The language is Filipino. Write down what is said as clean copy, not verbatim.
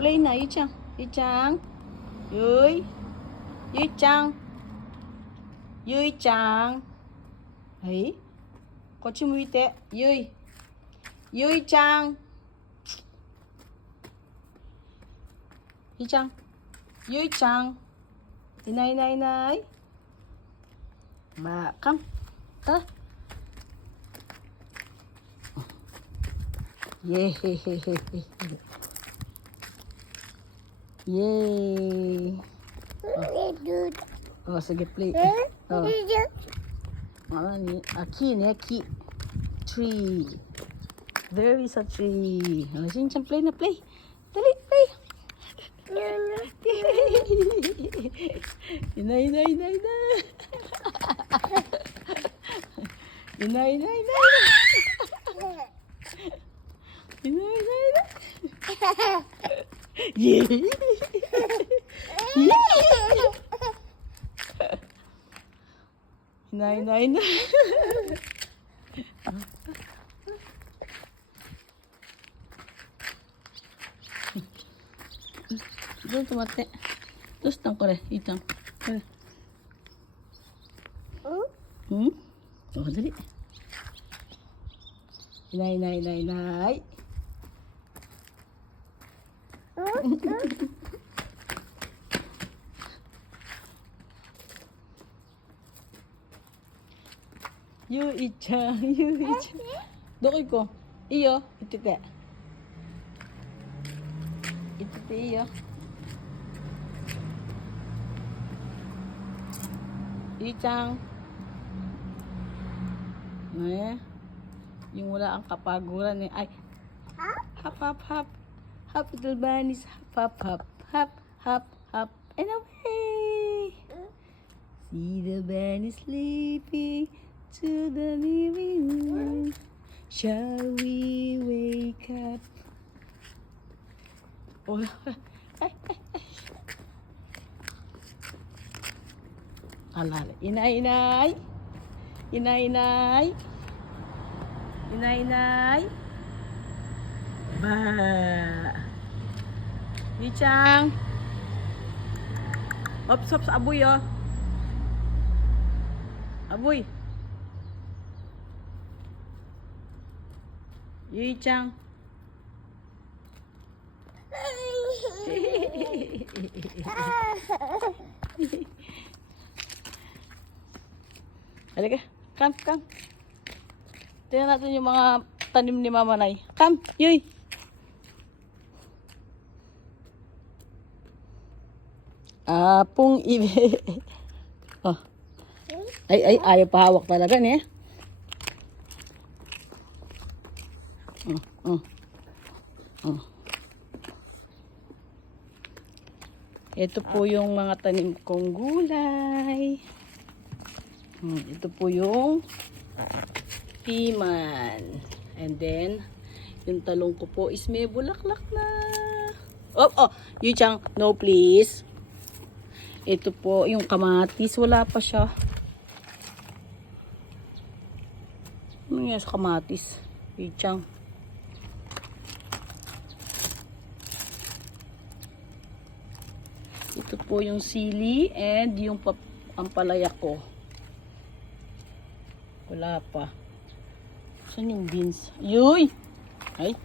Play na, Yu-chan. Yu-chan. Yui. Yu-chan. Yui-chan. はい。こっち向いて。ゆい。ゆいちゃん。ゆいちゃん。ゆいちゃん。いないいないいない。まあ、come. Tara. Yay. Yay. Oh, sige, play. Oh. Key ne, key. Tree. There is a tree. Oh, Shin-chan, play na, play. Dali, play. Inay, inay, inay, inay. Inay, inay, inay. Inay, inay, inay. Yeah. Inay, inay, inay. Doon tumate. Terus tang ko rin. Itang. Hmm? Oh, dali. Inay, inay, inay, inay. Yui-chan, Yui-chan. Dokoy ko. Iyo, itite. Itite iyo. Yui-chan. Yung wala ang kapaguran eh. Ay. Hop, hop, hop. Hop, little bunnies. Hop, hop, hop. Hop, hop, and away. See the bunny sleeping to the living room. Shall we wake up? Oh, alala. Inay, inay. Inay, inay. Inay, inay. Ba. Yu-chan. Ops, ops, aboy oh. Aboy. Yu-chan. Halika, come, come. Tingnan natin yung mga tanim ni Mama Nay. Come, Yuy. Apong ibe. Oh. Ay, ayaw pahawak talaga niya. Oh. Ito po yung mga tanim kong gulay. Ito po yung piman. And then, yung talong ko po is may bulaklak na. Oh, Yu-chan, no please. Ito po yung kamatis, wala pa siya. Ano nga sa kamatis? Yu-chan. Ito po yung sili and yung ampalaya ko. Wala pa. Saan yung beans? Yuy! Ay!